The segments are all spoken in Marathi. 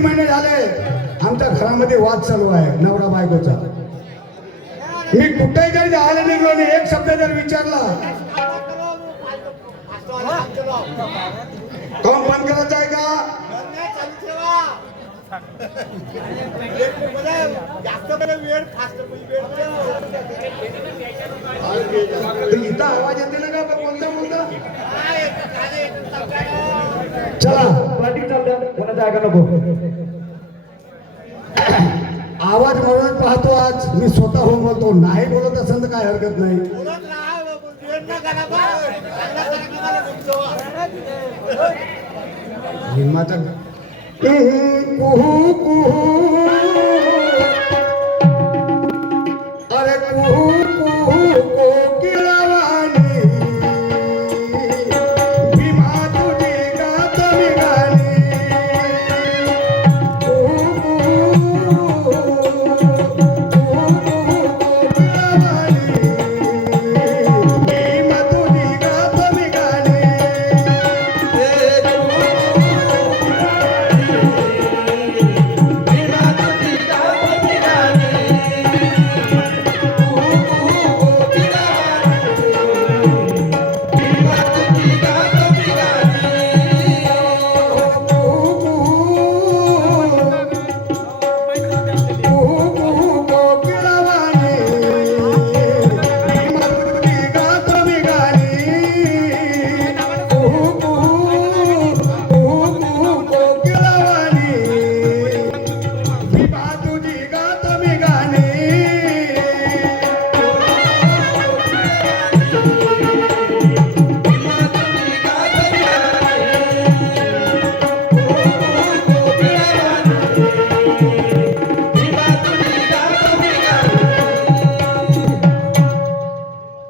महिने झाले आमच्या घरामध्ये वाद चालू आहे नवरा बायकोचा. मी कुठेही जर जायला निघलो आणि एक शब्द जर विचारला काम बंद करायचं आहे का इथं आवाज येते ना का बोलता बोलता. चला कोणाचं ऐका नको. आवाज म्हणून पाहतो आज मी स्वतःहून बोलतो. नाही बोलत असेल तर काय हरकत नाही. हिमाचा कुहू कुहू अरे कुहू कुहू कोकिळावाणी भीमा तुझी गात मी गाणी कुहू कुहू कोकिळावाणी भीमा तुझी गात मी गाणी.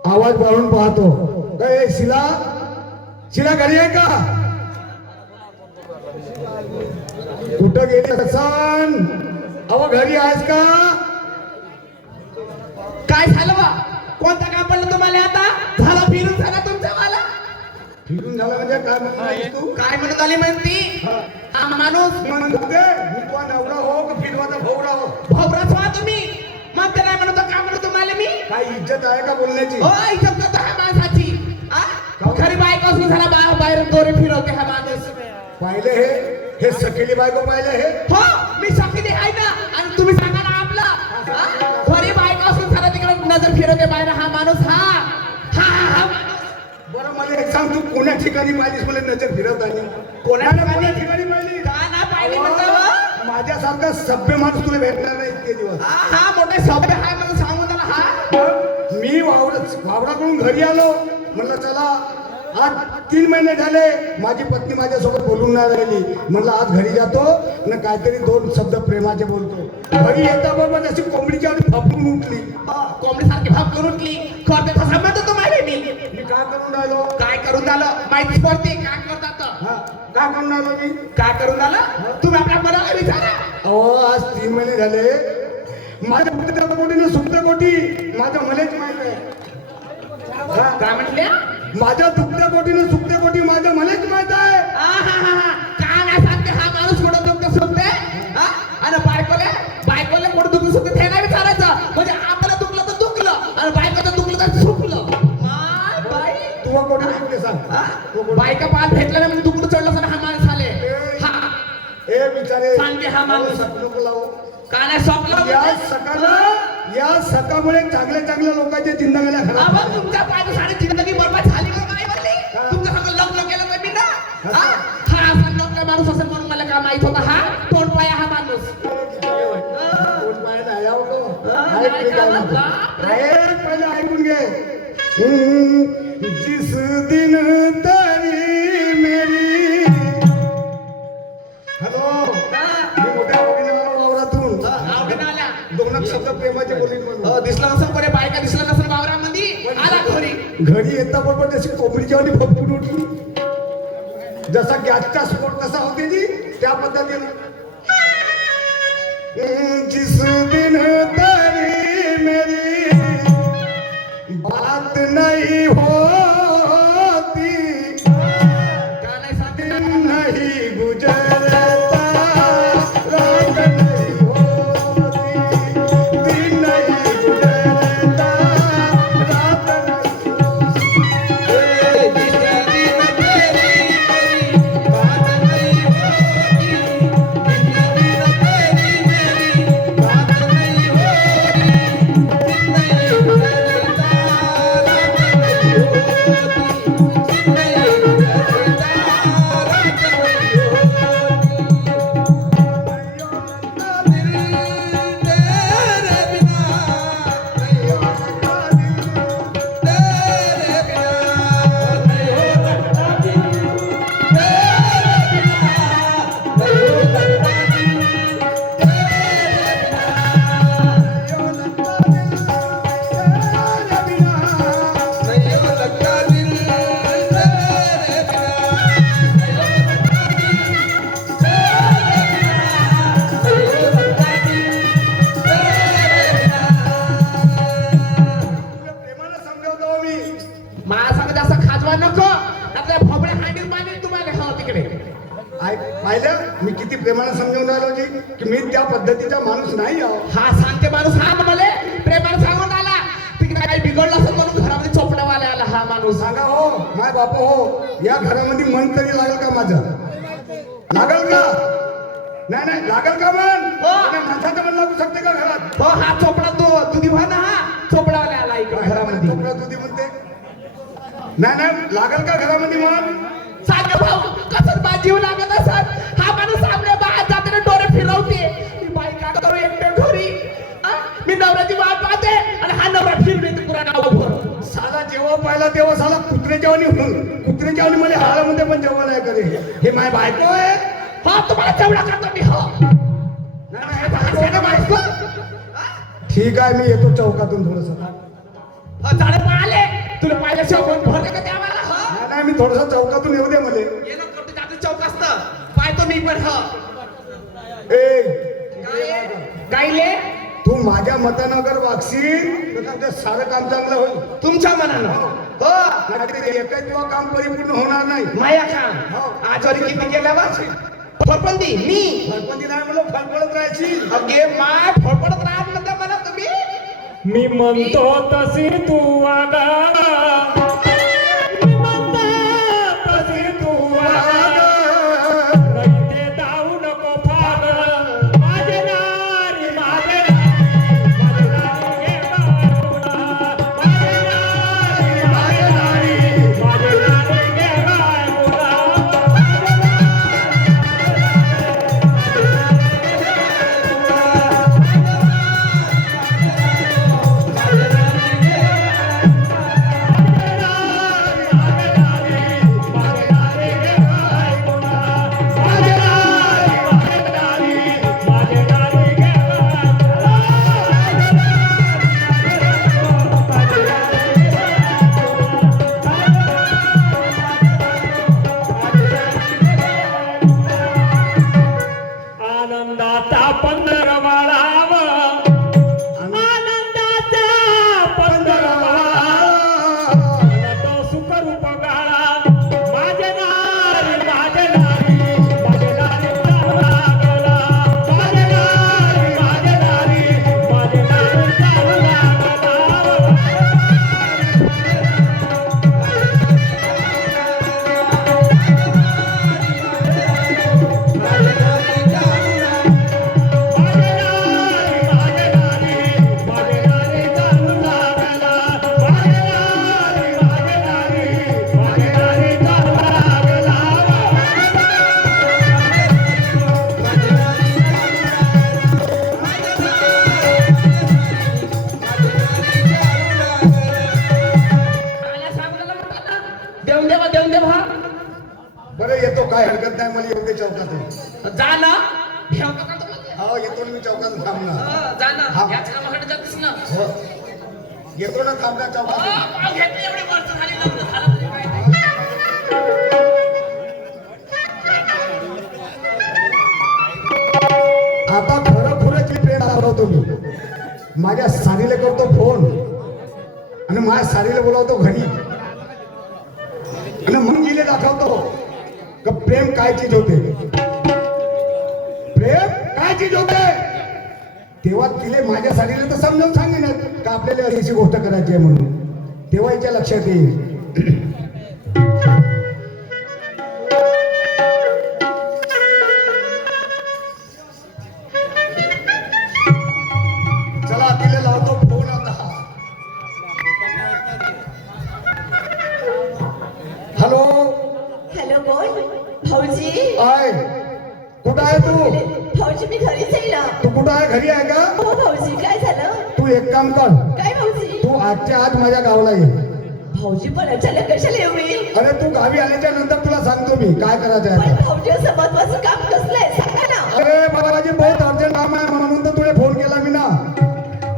आवाज वाढून पाहतो काय शिला शिला घरी आहे का कुठं गेली सण अहो घरी आहेस का. काय झालं बा कोणता काम पडलं तुम्हाला आता झाला फिरून झाला तुमचा मला फिरून झाला म्हणजे काय म्हणतेस तू. काय म्हणत आली म्हणती हा माणूस म्हणत होते मी तुझा नवरा हो का फिरवाचा भोवरा हो. भावराच व्हा तुम्ही मग ते नाही म्हणत का म्हणत तुम्हाला मी काही इज्जत आहे का बोलण्याची. हो इज्जत करतो हा माणसाची खरी बायको असून झाला बाहेर दोरे फिरवते हा माणूस. पाहिले हे सकेली बायको पाहिले हे. हो मी शकली आहे ना आणि तुम्ही सांगा ना आपला खरी बायको असून झाला तिकडे नजर फिरवते बाहेर हा माणूस हा हा हा हा बरं मला एक सांग तू कोण्या ठिकाणी पाहिलीस मला नजर फिरवताना. कोण्या ठिकाणी पाहिली का ना पाहिली म्हणतो माझ्यासारखा सभ्य माणूस तुला भेटणार नाही इतके दिवस. हा मोठे सभ्य आहे मला सांगून त्याला हा मी वावराकडून घरी आलो म्हणलं चला आज 3 महिने झाले माझी पत्नी माझ्यासोबत बोलून नाही राहिली. म्हणलं आज घरी जातो ना काहीतरी 2 शब्द प्रेमाचे बोलतो. घरी येता बरोबर अशी कोंबडीची आणि फापरून उठली. कोंबडी सारखी भाग करून उठली खरं त्याचा संबंध तुम्हाला मी काय करून राहिलो काय करून झालं माहिती पडते काय करतात हा काय करून राहिलो मी काय करून झालं तुम्ही आपल्या मनाला विचारा. अहो आज 3 महिने झाले माझ्या पुत्र कोटीनं सुप्त कोटी माझं मलाच माहित आहे. काय म्हटल्या माझ्या दुग्ध कोटीनं सुप्त कोटी माझं मलाच माहित आहे. काय नाही सांगते हा माणूस कुठं दुःख सुटते आणि बायकोले कुठं दुःख सुटते ते नाही विचारायचं म्हणजे आपल्याला दुखलं तर दुखलं आणि बायकोचं दुखलं तर सुखलं. बाई तुला कोटी कुठे सांग बायका पाल भेटला नाही म्हणजे दुखलं चढलं असं हा माणूस आले हा हे बिचारे सांगते हा माणूस नको लावू. काय नाही स्वप्न या सकामुळे चांगल्या लोकांच्या जिंदगीला खराब अहो तुमच्या पायाच्या साडी जिंदगी बरबाद झाली का काय म्हणली तुमच्या सगळं लग्न केलं तर मी ना हा असा लोक माणूस असेल म्हणून मला काय माहित होता हा तोंड पाया हा माणूस पहिले ऐकून घे. जिस दिन तरी मेरी हॅलो मोठ्या वावरातून 2 शब्द प्रेमाचे बोलीन म्हणून दिसलं नसेल कोणी बायका दिसलं नसेल वावरामध्ये आला घरी येता बरोबर त्याची कोंबडीची वाली फपकून उठली. जसा गॅसचा स्फोट कसा होते जी त्या पद्धतीने जिस दिन तेरी मेरी बात नहीं होती का नाही सांगते दिन नहीं गुजरता किती प्रेमानं समजून राहिलो जी की मी त्या पद्धतीचा माणूस नाही आहो. हा सांगते माणूस हा मला प्रेमानं सांगून आला तिकडे काही बिघडलं असेल म्हणून घरामध्ये चोपड्यावाले आला हा माणूस. सांगा हो माय बाप हो, या घरामध्ये मन तरी लागेल का माझं? लागल का? नाही नाही लागल का मन? हो. माणसाचं मन लागू शकते का घरात? हो हा चोपडा तो दुधी भाऊ ना हा चोपडावाले आला इकडे घरामध्ये. चोपडा तुझी म्हणते नाही नाही लागल का घरामध्ये मन? सांग भाऊ कसं बा जीव लागत असत हा माणूस आपल्या बाहेर जाताना डोळे फिरवते मी बाई काय करू एकट्या घरी आ? मी नवऱ्याची वाट पाहते आणि हा नवरा फिरून येते पुरा गावभर. साला जेव्हा पाहिला तेव्हा साला कुत्र्याच्या वाणी मला हारामध्ये पण जेव्हा नाही करे. हे माय बायको आहे. हा तुम्हाला तेवढा करतो मी हो. नाही नाही, हे बायको आहे ना बायको. ठीक आहे मी येतो चौकातून थोडस. झाडे पाहिले तुला पाहिल्याशिवाय कोण भरले का त्या मला हा नाही नाही मी थोडस चौकातून येऊ दे मला. ये ना कुठे जाते चौक असतं पाहतो मी पण हा ए काय ले तू माझ्या मतानं अगर वागशील तर तुझं सारं काम चांगलं होईल. तुमच्या मनानं हो नाहीतर एकच किंवा काम परिपूर्ण होणार नाही. माया खान आजवर किती गेल्यावर फरपंदी मी फळपंती नाही म्हणलं फळफळत राहायची. अगे माय फडफडत राहत म्हणता मला तुम्ही. मी म्हणतो तशी तू वागा, मी म्हणतो तशी तू वागा, नाही ते जाऊ नको फाग, माझे नारी माझे माझे नारी घे बाळगुणा, माझे नारी माझे नारी माझे नारी घे बाळगुणा. आनंदाचा पंधरवडाव, आनंदाचा पंधरवडा, तो सुखरूप गाळा, माझे नारी माझे नारी माझे नारी चालू लागला, माझे नारी माझे नारी माझे नारी चालू लागला. देऊन देवा देऊन देवा बरं येतो काय हरकत नाही मला येऊ दे चौकातून. जा ना ठेवतो का तुम्हाला हो येतो ना मी चौकातून थांबणार. जा ना हा. याच कामाकडे जातेस ना हो येतो ना थांबणार चौकातून. पाव घेतली एवढी वर्ष झाली लग्न झालं तरी काय नाही. आता खरं खुरची ट्रेन लावतो मी. माझ्या सारीला करतो फोन आणि माझ्या सारीला बोलावतो घरी आणि मग गेले दाखवतो का प्रेम काय चीज होते. प्रेम काय चीज होते तेव्हा तिले माझ्या सारीला तर समजावून सांगेन का आपल्याला अशी गोष्ट करायची आहे म्हणून. तेव्हा हिच्या लक्षात येईल. चला तिला लावतो फोन आता. हॅलो हॅलो कोण भाऊजी आहे कुठं आहे तू? भाऊजी मी घरीच आहे ना. तू कुठं आहे? घरी आहे का? हो भाऊजी काय झालं? तू एक काम कर, काय भाऊजी? तू आजच्या आज माझ्या गावाला ये. भाऊजी पण अचानक कशाला येऊ मी? अरे तू गावी आल्याच्या नंतर तुला सांगतो मी काय करायचं आहे पण आता. भाऊजी असं महत्वाचं काम कसलं आहे सांगा ना. अरे बाबाजी बहुत अर्जंट काम आहे म्हणून तर तुला फोन केला मी ना.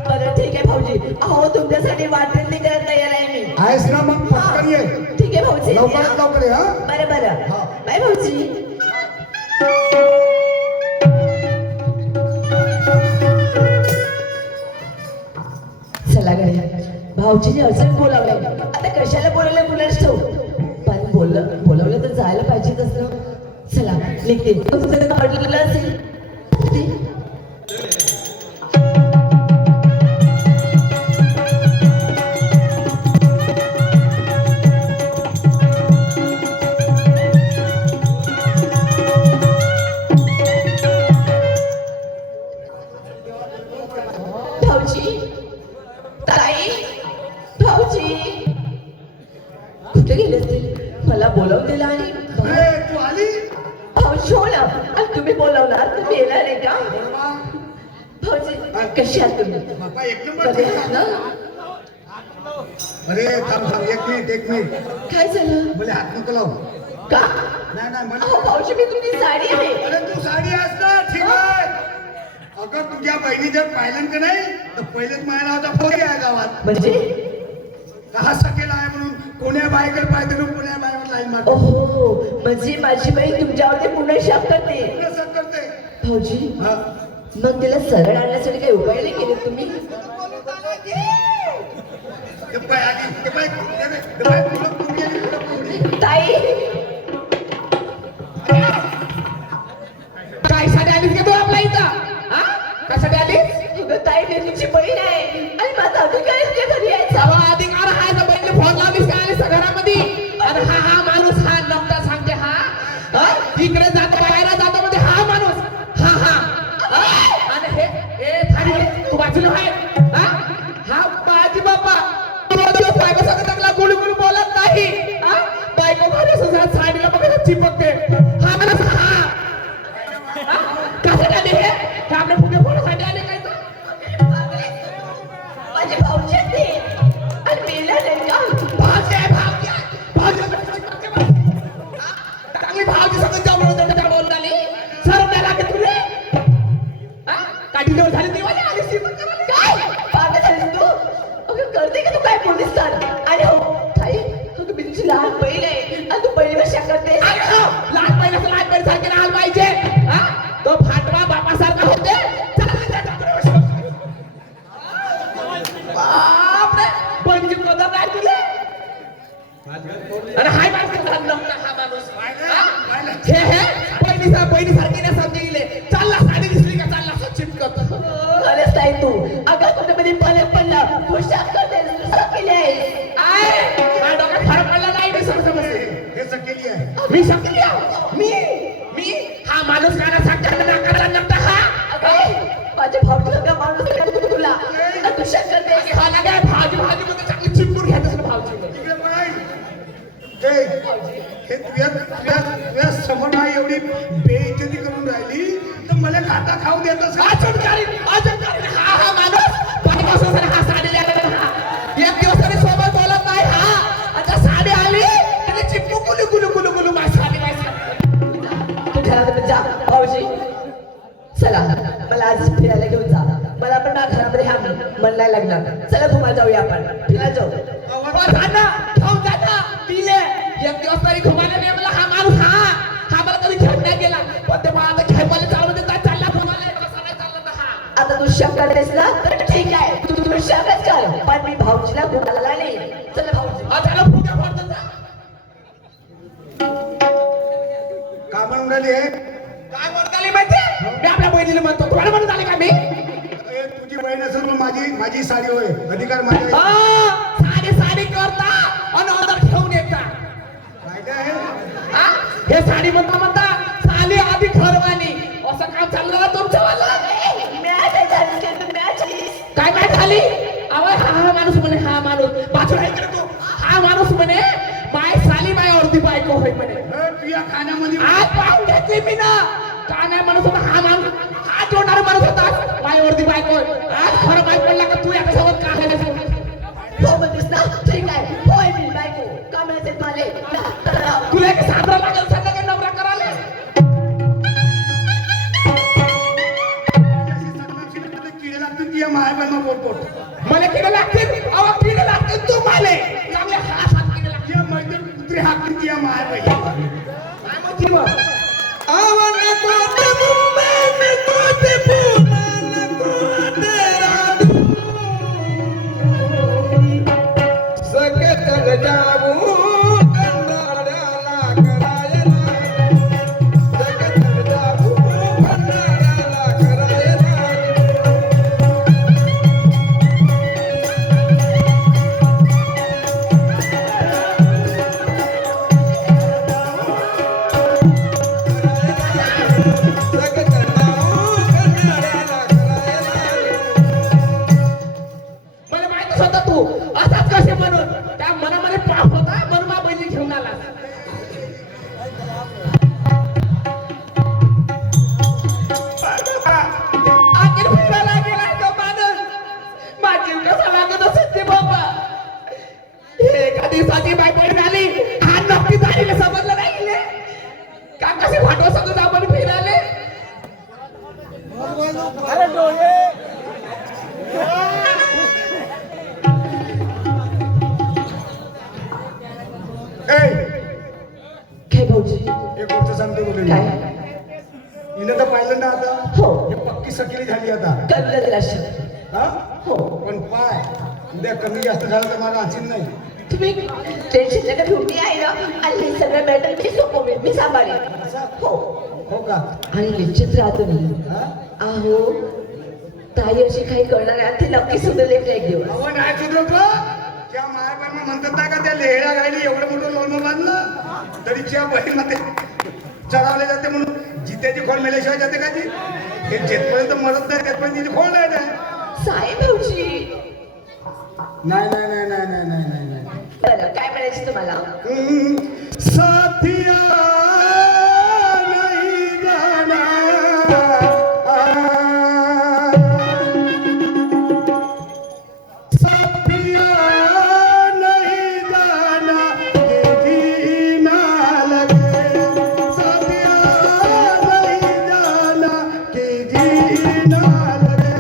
बरं ठीक आहे भाऊजी. अहो तुमच्यासाठी वाटणी करत तयार आहे मी. आहेस ना मग पटकन ये. ठीक आहे भाऊजी. लवकरात लवकर ये हा. बरं बरं हा. बाय भाऊजी. चला गड्या भाऊजीने असं बोलावलंय आता कशाला बोलावलं मुलाच ठेवू पण बोलवलं तर जायला पाहिजे तसं. चला लिखते तुमचं आवडलेलं असेल ते. भाऊजी ताई भाऊजी कुठे गेले असतील मला बोलवलेलं आणि तू आली भाऊजी हो ना आणि तुम्ही बोलवणार तुम्ही येणार आहे का भाऊजी कशी आहात तुम्ही बापा एक नंबर बरे आहात ना अरे थांब थांब एक मिनिट काय झालं बोले हात नको लावू का नाही मला अहो भाऊजी मी तुमची साडी आहे अरे तू साडी असता ठीक आहे अगं तुझ्या बहिणी जर पाहिलं का नाही तर पहिलेच माझ्या नावाचा फोन आहे गावात म्हणजे हा सकेला आहे म्हणून कोण्या बाईकडे पाहिजे कोण्या बाईवर लाईन मारतो ओहो म्हणजे माझी बहीण तुमच्यावरती पुन्हा शाप करते असं करते भाऊजी हा मग तिला सरळ आणण्यासाठी काही उपाय नाही केले तुम्ही ते पाय आली ते पाय पुढं पुढे गेली, पुढं पुढे. ताई काय साठी आलीस का तू आपल्या इथं हा कशासाठी आलीस अगं ताई मी तुमची बहीण आहे आणि माझा अधिकार आहे तुझ्या घरी यायचा अहो अधिकार हाय तर बहिणी फोन लावलीस का आलीस घरामध्ये आणि हा माणूस हा नकटा सांगते हा इकडे जातो बाहेर जातो म्हणजे हा माणूस हा आणि हे थारी तू बाजूला आहे हा बाजी बाप्पा रोज बायको सांगत लागला गुळी गुळी बोलत नाही बायको माझ्या संसारात साडीला बघा चिपकते हा माणूस हा कसं आले हे आपल्या पुढे कोणासाठी आले काय माझे भाऊजी आहेत ते आणि मेला नाही का चांगली भावची सगळं जमवून बोलून आली सर नाही लागत तुले काठी झाली देवाने आली काय पागल झालीस तू अगं करते का तू काय बोलतेस तर आणि हो ताई अगं मी तुझी लहान बहीण आहे आणि तू बहिणीवर शक करतेस लहान पहिल्या सारखे राहायला पाहिजे तो फाटवा बापासारखा होते बापरे पंजी पदर नाही तुले आणि हाय माणूस हा माणूस हे बहिणी सारखी नाही समजले चालला साडी दिसली का चालला असं चिपकत खरंच ताई तू अगं कुठेमध्ये फरक पडला तू शक करतेस तू केली आहे माझ्या डोक्यात फरक पडला नाही मी समजते हे सकेली आहे मी शकली मी हा माणूस गाणं सांगता नका हा माझ्या भाऊजीला माणूस आहे तुला तू शक करतेस हा ना काय भाजी मध्ये चांगली चिपकून घ्यायचं ना भावची इकडे पाय हे तुझ्या समोर नाही एवढी बेइज्जती करून राहिली तर मला काटा खाऊ देत अजून हा माणूस पाठीपासून हा साडी लागला एक दिवस तरी सोबत बोलत नाही हा आता साडी आली त्याने चिपकू गुलू माझी साडी तू घरात जा भाऊजी चला मला आज फिरायला घेऊन जा मला पण ना घरामध्ये हा मन नाही लागणार चला घुमा जाऊया आपण फिरायला जाऊ घेऊन जाता तिले एक दिवस तरी घुमायला नाही मला हा माणूस हा मला कधी घेऊन नाही गेला पण ते मला खेळवायला चालू देतात चालला घुमायला हा आता तू शक करतेस ना तर ठीक आहे तू शकच कर पण मी भाऊजीला घुमायला नाही चला भाऊजी त्याला पुढे पडतं का म्हणून राहिली आहे काय म्हणताली माहिती मी आपल्या बहिणीला म्हणतो तुम्हाला म्हणत आले का मी तुझी बहीण असेल पण माझी साडी होय अधिकार माझ्या साडी करता आणि ऑर्डर घेऊन येता कायदा आहे हे साडी म्हणता साली आधी ठरवानी असं काम चाललं ना तुमचं वाला काय काय झाली आवाज हा माणूस म्हणे हा माणूस बाजूला इकडे तू हा माणूस म्हणे माय साली माय अर्धी बायको होय म्हणे तुझ्या खाण्यामध्ये आज पाहून घेतली मी ना का नाही माणूस होता हा माणूस हा जोडणारा माणूस होता माय अर्धी बायको आज खरं माहित पडला का तू याच्या सोबत का आहे हो म्हणतेस ना ठीक आहे होय मी बायको का मिळते मला तुला एक साजरा लागेल सध्या का नवरा कराले किडे लागतील ती माय बनवा पोट मला किडे लागतील अहो किडे लागतील तू माले चांगले हा सात किडे लागतील मैत्री कुत्री हाकली ती माय पाहिजे काय म्हणते मग आवन कोते मुंबई कोते पुणे कोते राधू सके तर जाऊ कंडाळ्याला करायला ए, काय भाऊजी एक गोष्ट सांगतो बोलून काय हिनं तर पाहिलं ना आता हो हे पक्की सकली झाली आता कळलं तिला हा हो पण पाय उद्या कमी जास्त झालं तर मला वाचीन नाही तुम्ही टेन्शन नका घेऊ मी आहे ना आणि हे सगळं मॅटर मी सोपवेल मी सांभाळेन हो हो का आणि निश्चित राहतो मी हा? आहो ताई अशी काही करणार आहे ती नक्की सुद्धा लेख एक दिवस अहो नाही सुधरत त्या मायाबाईंना म्हणतात ना का त्या लेहड्या गायली एवढं मोठं लोणं बांधलं तरी त्या बहीणमध्ये चढवले जाते म्हणून जित्याची खोल मेल्याशिवाय जाते का ती हे जेतपर्यंत मरत नाही त्यापर्यंत तिची खोल नाही नाही साहेब भाऊजी नाही नाही नाही नाही नाही नाही नाही नाही बरं काय म्हणायचं तुम्हाला साथिया नहीं जाना साथिया नहीं जाना ये जीना लगे साथिया नहीं जाना कि जीना लगे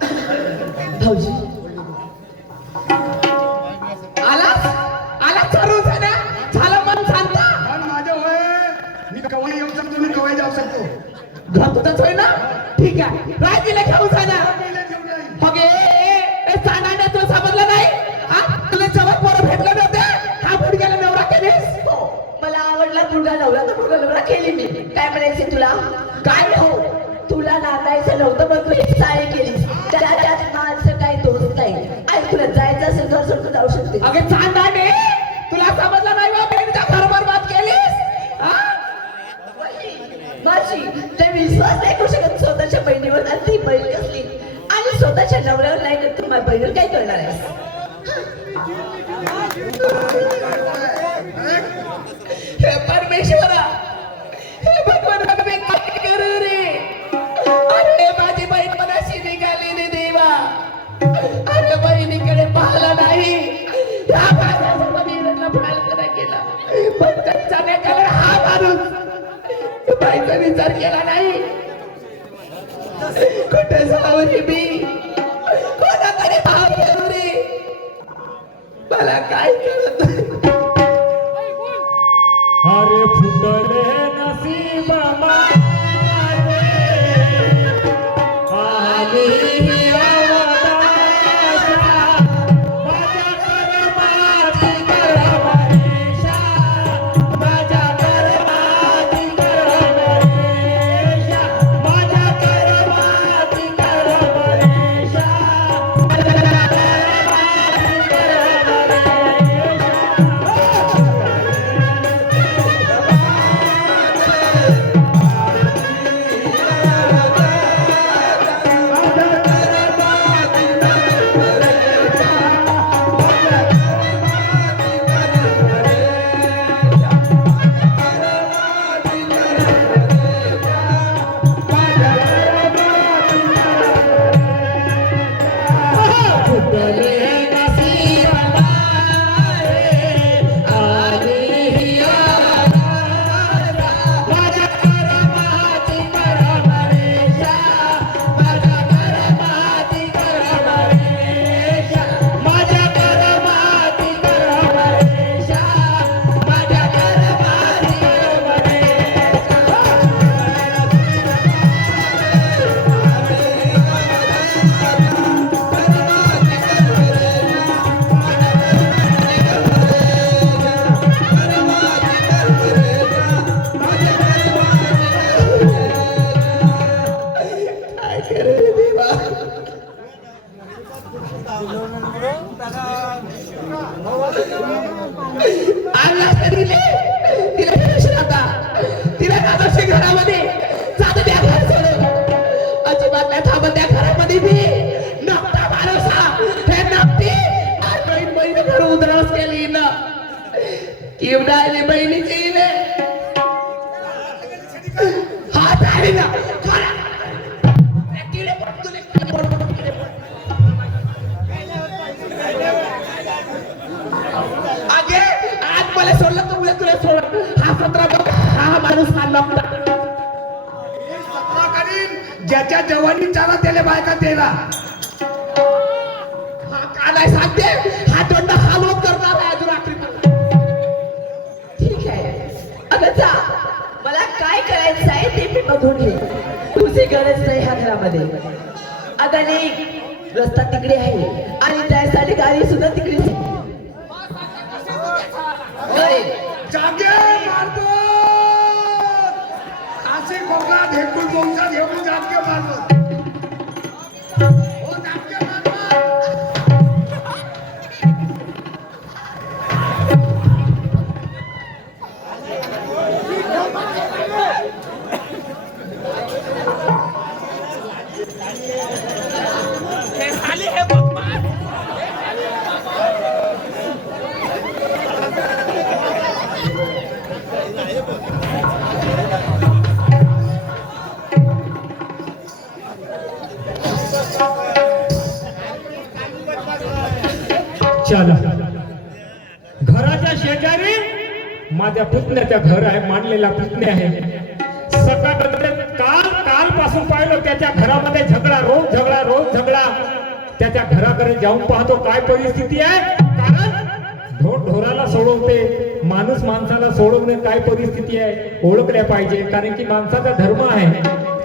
भाऊजी आला चरून झाला झालं मन शांत पण माझं होय मी कवाई येऊ शकतो मी कवाई जाऊ शकतो घरतच होय ना ठीक आहे राजीला घेऊन जाणार पहिल्या घेऊन जाईन. मग चांडाने तुला समजलं नाही हा तुला जेव्हा पोरं भेटले नव्हते हा गुडघ्याला नवरा केलीस हो मला आवडला मुलगा नवरा तर मुलगा नवरा केली मी काय म्हणायचे तुला काय हो तुला नाचायचं नव्हतं पण तू एक साडी केली त्यात माझं काही दोष नाही आणि तुला जायचं असेल घर सोडून जाऊ शकते अगे चांडाने तुला समजलं नाही बा बहिणीचा घर बरबाद केलीस हा माझी ते विश्वास नाही करू शकत स्वतःच्या बहिणीवर आणि ती बहीण असली आणि स्वतःच्या नवऱ्यावर नाही तर तू माझ्या बहिणीवर काय करणार आहेस हे परमेश्वरा हे भगवान मी काय करू रे अरे माझी बहीण मनाशी निघाली रे देवा अरे बहिणीकडे पाहिलं नाही या माझ्या बहिणीला प्रयत्न केला पण कच्चा नेकाला हा माणूस बाईचा विचार केला नाही कुठे जाऊ रे मी कोणाकडे भाव करू रे मला काय कळत नाही. अरे फुटले नसीब माझे आली ही अवदाशा माझ्या कर्माची करमणेशा माझ्या कर्माची करमणेशा माझ्या कर्माची करमणेशा माझ्या कर्माची करमणेशा आणला दिले तिला टेन्शन आता तिला दादाच्या घरामध्ये जातं त्या घर सोडून अजिबात नाही थांबत त्या घरामध्ये मी नकटा माणूस हा हे नकटी आणि बहीण घर उधळस केली ना किंवा आली बहिणीची इले हात आली ना किडे पड तुले किडे पड आगे आज मला सोडलं तर उद्या तुला सोड हा सतरा बघ हा माणूस हा नकटा सतरा करीन ज्याच्या जवानी चाला त्याला बायका देला हा का नाही सांगते हा दंड हा लोक करणार आहे अजून रात्री ठीक आहे अगं जा मला काय करायचं आहे ते मी बघून घे तुझी गरज नाही ह्या घरामध्ये अगं नाही रस्ता तिकडे आहे आणि त्यासाठी गाडी सुद्धा तिकडेच आहे काय? जागे मारतो काशी कोकणात हेकून बोंचा घेऊन जागे मारतो हो जागे मारतो चला घराच्या शेजारी माझ्या पुतण्याचं घर आहे मांडलेला पुतणे आहे सकाळपर्यंत कालपासून पाहिलं त्याच्या घरामध्ये रोज झगडा त्याच्या घराकडे जाऊन पाहतो काय परिस्थिती आहे कारण ढोराला सोडवते माणूस माणसाला सोडवणे काय परिस्थिती आहे ओळखल्या पाहिजे कारण की माणसाचा धर्म आहे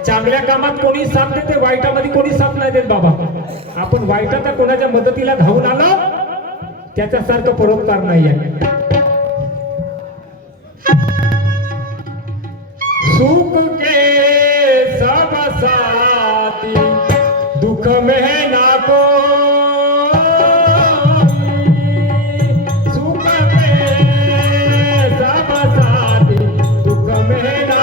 चांगल्या कामात कोणी साथ देते वाईटामध्ये कोणी साथ नाही देत बाबा आपण वाईटाचा कोणाच्या मदतीला धावून आलो त्याच्यासारखं परोपकार नाही आहे सुख के सब साथी दुख में ना कोई सुख के सब साथी दुख में ना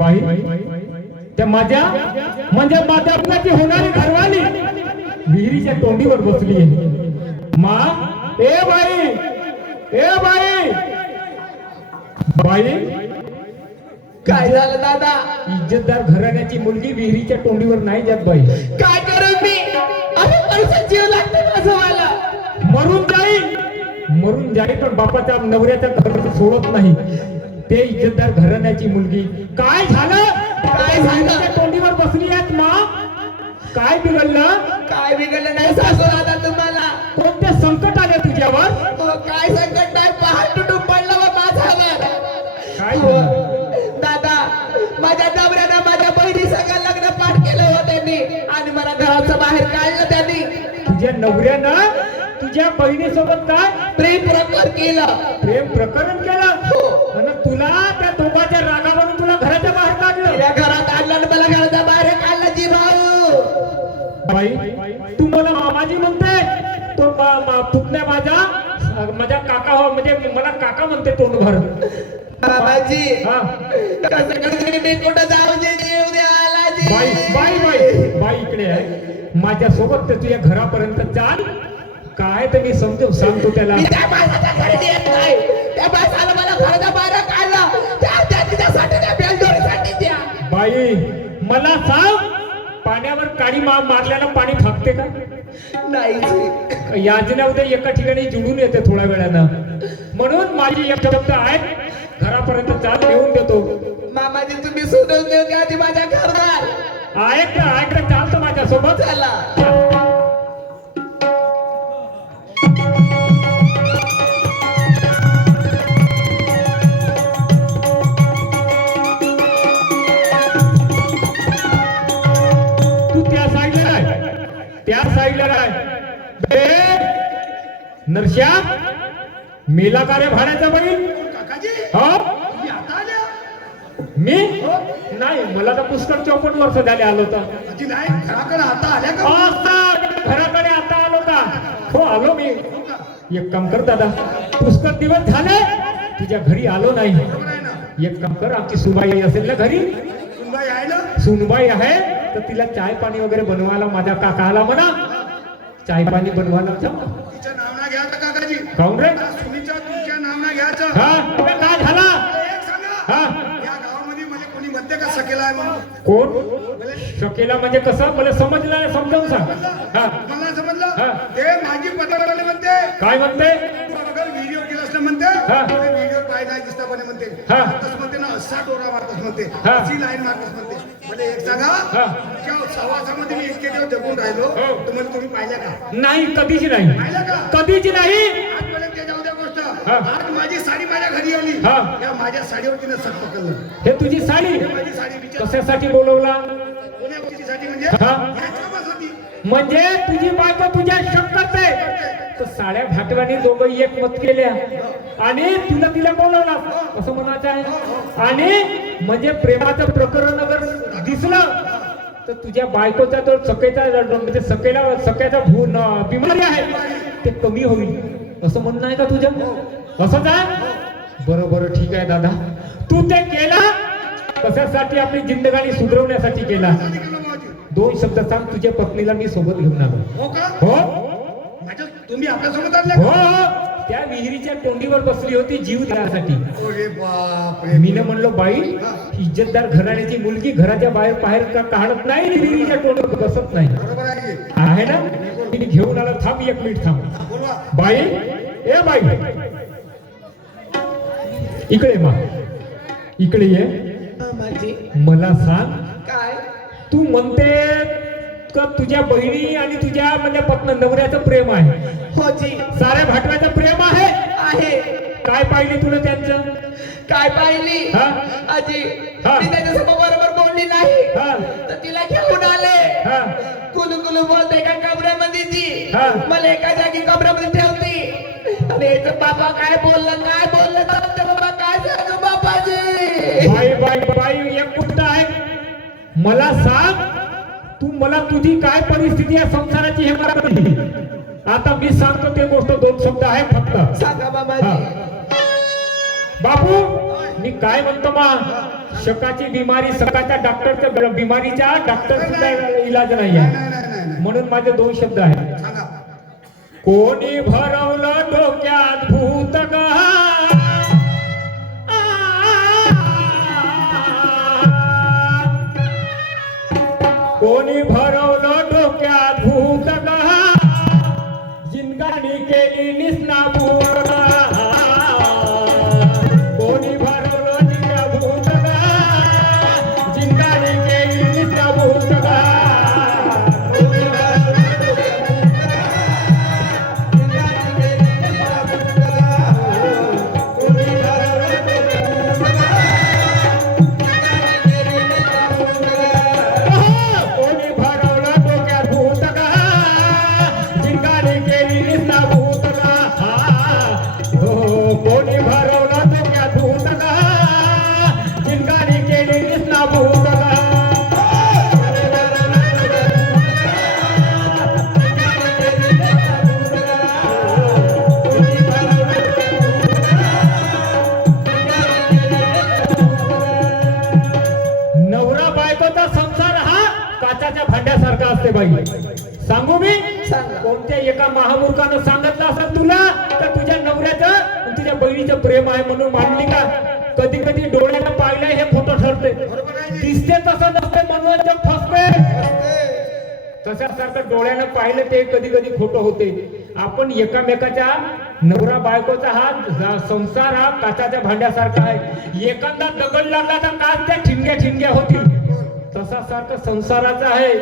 बाई त्या माझ्या म्हणजे माझ्या आपल्याची होणारी घरवाली विहिरीच्या तोंडीवर बसली आहे मा ए बाई बाई काय झालं दादा इज्जतदार घराण्याची मुलगी विहिरीच्या तोंडीवर नाही जात बाई काय करू मी अरे माणसाचा जीव लागतो माझं मला मरून जाईल पण बापाच्या नवऱ्याच्या घर सोडत नाही ते इज्जतदार घराण्याची मुलगी काय झालं तोंडीवर बसली आहेत मा काय बिघडलं नाही सासू दादा तुम्हाला कोणते संकट आले तुझ्यावर काय संकट नाही पहाड तुटून पडला बा माझ्यावर काय दादा माझ्या नवऱ्यानं माझ्या बहिणी संग लग्न पाठ केलं होतं त्यांनी आणि मला घराच्या बाहेर काढलं त्यांनी तुझ्या नवऱ्यानं तुझ्या बहिणीसोबत काय प्रेम प्रकार केलं. प्रेम प्रकरण केलं हो. आणि तुला त्या दोघांच्या रागावरून तुला घराच्या बाहेर काढलं. या घरात आणलं आणि मला घराच्या बाहेर काढला जी भाऊ. बाई तू मला मामाजी म्हणते, तो पुतण्या माझ्या काका हो, म्हणजे मला काका म्हणते तोंड भर. बाबाजी हा कसं कसं मी कुठं जाऊ दे जीव द्यायला जी. बाई बाई बाई बाई इकडे आहे माझ्या सोबत ते तुझ्या घरापर्यंत चाल. काय ते मी समजून सांगतो त्याला. मी त्या माणसाच्या घरी येत नाही. त्या माणसाला मला घराच्या बाहेर काढलं. त्यासाठी त्या बेलदोरीसाठी द्या. बाई मला सांग, पाण्यावर काडी मारल्याला पाणी थांबते का? नाही. याजना उद्या एका ठिकाणी जुळून येते थोड्या वेळानं. म्हणून माझी एक शब्द आहे, घरापर्यंत चाल देऊन देतो. मामाजी तुम्ही सोडून देऊ द्या आधी माझ्या घरात. ऐक ना चालतं माझ्यासोबत. चला. तू त्या साईडला राह, त्या साईडला राह. नरश्या मेला का रे भाड्याचा बैल? काकाजी हो तुम्ही आता आल्या? मी नाही, मला तर पुष्कळ 54 वर्ष झाले आलो होता. आजी नाही, घराकडे आता आल्या का? घराकडे आता आलो का? हो आलो मी. एक काम कर दादा, पुष्कळ दिवस झाले तुझ्या घरी आलो नाही. बरोबर आहे ना? एक काम कर, आमची सुबाई असेल ना घरी, सुनबाई आहे ना? सुनबाई आहे तर तिला चाय पाणी वगैरे बनवायला माझ्या काकाला म्हणा. चाय पाणी बनवायला जा. तिच्या नावना घ्यायचं काकाजी. काऊन रे? सुनीच्या तुमच्या नावना घ्यायचं. हा अबे काय झाला? एक सांगा, हा या गावामध्ये मला कोणी म्हणते का सकेला आहे म्हणून? कोण शकेला म्हणजे कसं? मला समजलं नाही, समजावून सांग. हा मला समजलं? हा. ते माझी पत्रकाराला म्हणते, काय म्हणते? तू अगर व्हिडिओ केला असलं म्हणते, हा. ते व्हिडिओ पाहिला दिसता पण म्हणते. हा. तसं म्हणते ना, असा डोरा मारतस म्हणते, हा. अशी लाईन मारतस म्हणते. मला एक सांगा, हा. तुमच्या सहवासामध्ये मी इतके दिवस जगून राहिलो, हो. तर मला तुम्ही पाहिल्या का? नाही, कधीच नाही, पाहिलं का? कधीच नाही. आजपर्यंत ते जाऊ द्या गोष्ट. हा. आज माझी साडी माझ्या घरी आली. हा. या माझ्या साडीवर तिने सट पकडलं. हे तुझी साडी माझी साडी बिचार कशासाठी बोलवला? कोण्या गोष्टीसाठी म्हणजे? हा. याच्यापासून म्हणजे तुझी बायको तुझ्या शक करते. तर साड्या भाटवानी दोघं एक मत केल्या आणि तुला तिला बोलवला असं म्हणायचं आहे. आणि म्हणजे प्रेमाचं प्रकरण अगर दिसलं तर तुझ्या बायकोचा तो सकेचा म्हणजे सकेचा बिमारी आहे ते कमी होईल असं म्हणणं आहे का तुझं? असंच आहे? बरं ठीक आहे दादा, तू ते केला कशासाठी? आपली जिंदगानी सुधरवण्यासाठी केला. दोन शब्द सांग, तुझ्या पत्नीला मी सोबत घेऊन आलो. हो का? हो माझ्या तुम्ही आपल्यासोबत आणले हो त्या विहिरीच्या तोंडीवर बसली होती जीव देण्यासाठी. अरे बापरे. मीनं म्हणलो बाई, इज्जतदार घराण्याची मुलगी घराच्या बाहेर का काढत नाही, विहिरीच्या तोंडीवर बसत नाही. बरोबर आहे की? आहे ना? मी घेऊन आलो. थांब एक मिनिट थांब. बोलवा. बाई, ए बाई, इकडे इकडे ये. मामाजी मला सांग, काय? तू म्हणते का तुझ्या बहिणी आणि तुझ्या म्हणजे नवऱ्याचं प्रेम आहे? हो जी साऱ्या भाटव्याचं प्रेम आहे. आहे. काय पाहिजे तुला त्यांचं? काय पाहिली? हा? आजी हा. मी त्याच्यासमोर बरोबर बोलली नाही हा तर तिला घेऊन आले. हा कुलू बोलते एका कमऱ्यामध्ये ती हा. मला एका जागी कमऱ्यामध्ये ठेवती आणि याचं बाबा काय बोललं तर बाबा काय सांगू बापाजी. बाई बाई बाई एक गोष्ट आहे, मला सांग, तू मला तुझी काय परिस्थिती आहे संसाराची हे मला कळली. आता मी सांगतो ते गोष्ट, दोन शब्द आहे फक्त. सांगा बाबाजी. बापू मी काय म्हणतो मा, शकाची बिमारी, सकाच्या डॉक्टरच्या बिमारीच्या डॉक्टर सुद्धा इलाज नाही आहे. नाही. म्हणून माझे दोन शब्द आहेत. सांगा. कोणी भरवलं डोक्यात भूत ग, कोणी भरवलं डोक्यात भूत ग, जिंदगानी केली निस्नाभूत ग. कोणी भरवलं तिच्या भूत ग, जिंदगानी केली निस्नाभूत ग. कोणी भरवलं डोक्यात भूत ग, जिंदगानी केली निस्नाभूत ग. असते बाई. सांगू मी सांगा. कोणत्या एका महामूर्खानं सांगितलं असं तुला तर तुझ्या नवऱ्याचं आणि तुझ्या बहिणीचं प्रेम आहे म्हणून मानली का? कधी कधी डोळ्यानं पाहिलंय हे खोटं ठरते. दिसते तसं नसते म्हणून जग फसते. तशासारखं डोळ्यानं पाहिलं ते कधी कधी खोटं होते. आपण एकामेकाच्या नवरा बायकोचा हा संसार हा काचाच्या भांड्यासारखा आहे. एखादा दगड लागला तर काच त्या ठिणग्या ठिणग्या होतील. तसा सारखं संसाराचं आहे.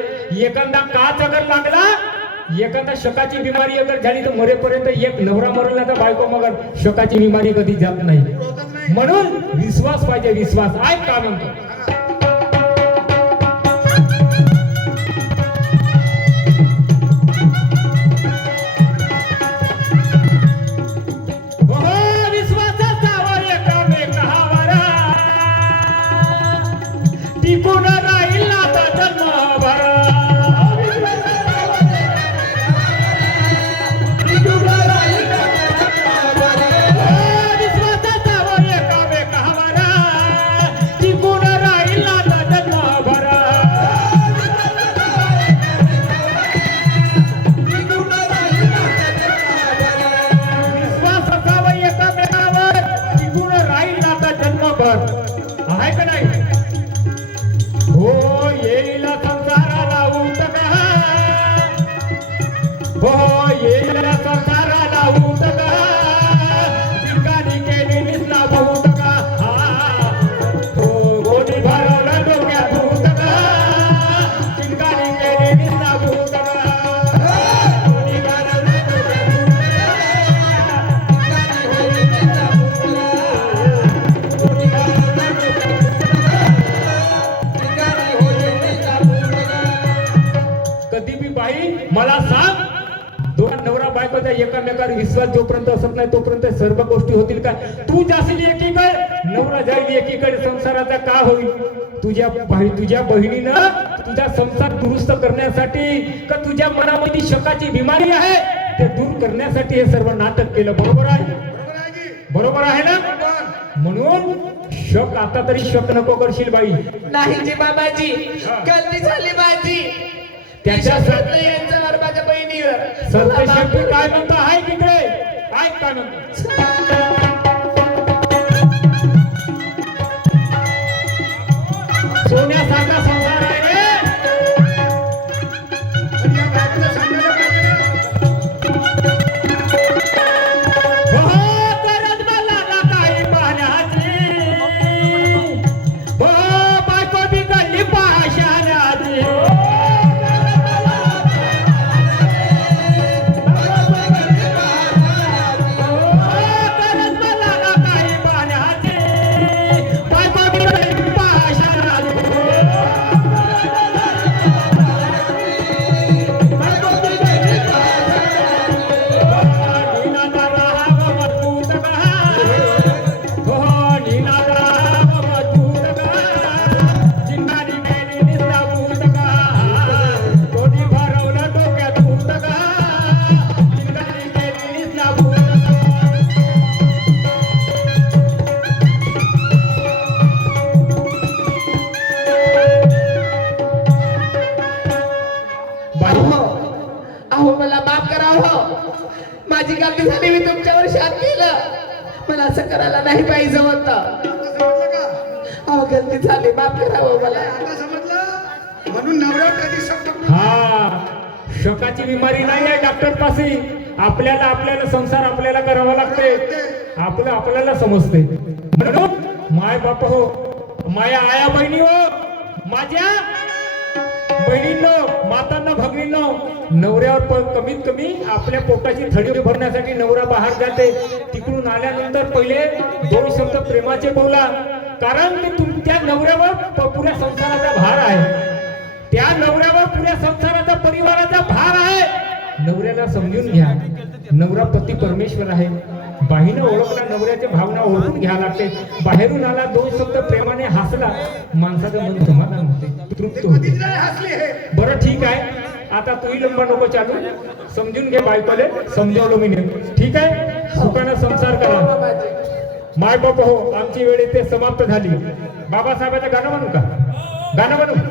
एखादा काच अगर लागला, एखादा शकाची बिमारी अगर झाली तर मरेपर्यंत एक नवरा मरला तर बायको मगर शकाची बिमारी कधी जात नाही. म्हणून विश्वास पाहिजे. विश्वास ऐक का म्हणतो. टिकून राहील नाता जन्मभर. विश्वासाचा वर एकामेकावर टिकून राहील नाता जन्मभर. विश्वास असावा एकामेकावर टिकून राहील नाता जन्मभर. आहे का नाही? हो येईल संसाराला उतका. हो येईल संसाराला उतका. ठिकाणी केली निसला बहुतका. हो गोडी भरवलं डोक्यात उतका. ठिकाणी केली निसला बहुतका. गोडी भरवलं कधी बी बाई मला सांग, दोन नवरा बायकोचा एकामेकावर विश्वास जोपर्यंत असत नाही तोपर्यंत सर्व गोष्टी होतील का? तू जाशील एकीकडे, नवरा जाईल एकीकडे. संसाराचा का होईल? तुझ्या बहिणीनं तुझा संसार दुरुस्त करण्यासाठी का तुझ्या मनामध्ये शकाची बिमारी आहे ते दूर करण्यासाठी हे सर्व नाटक केलं. बरोबर आहे? बरोबर आहे ना? म्हणून शक आता तरी शक नको करशील बाई. नाही जी बाबाजी, गलती झाली माझी. त्याच्या यांच्यावर माझ्या बहिणीवर सत्यशक्ती काय म्हणतो आहे तिकडे? काय काय म्हणतो? सोन्यासारखा संसार आहे रे. हो करत मला ना काही पाहण्याची. हो बायको बिघडली पाशाण्याची. अहो मला माफ करा. हो माझी गलती झाली. मी तुमच्यावर शाप केलं. मला असं करायला नाही पाहिजे होतं. अहो गलती झाली. माफ करा हो मला. म्हणून नवरा कधी शब्द हा शकाची बिमारी नाही आहे डॉक्टर पाशी. आपल्याला संसार आपल्याला करावा लागते. आपल्याला समजते. म्हणून माय बाप हो, माया आया बहिणी हो, माझ्या बहिणींनो, मातांना, भगिनींनो, नवऱ्यावर कमीत कमी आपल्या पोटाची थडी भरण्यासाठी नवरा बाहेर जाते. तिकडून आल्यानंतर पहिले 2 शब्द प्रेमाचे बोला. कारण ते तुमच्या नवऱ्यावर पुऱ्या संसाराचा भार आहे. त्या नवऱ्यावर पुऱ्या संसाराचा, परिवाराचा भार आहे. नवऱ्याला समजून घ्या. नवरा पती परमेश्वर आहे. बाईनं ओळखला, नवऱ्याच्या भावना ओळखून घ्या लागते. बाहेरून आला, 2 शब्द प्रेमाने हसला, माणसाचं मन समाधान होते, तृप्त होते. बरं ठीक आहे, आता तूही लंबा नको चालू. समजून घे बायकोले. समजावलं मी नेमकं. ठीक आहे, सुखानं संसार करा. माय बाप हो, आमची वेळ इथे समाप्त झाली. बाबासाहेबाचं गाणं म्हणू का? गाणं म्हणू.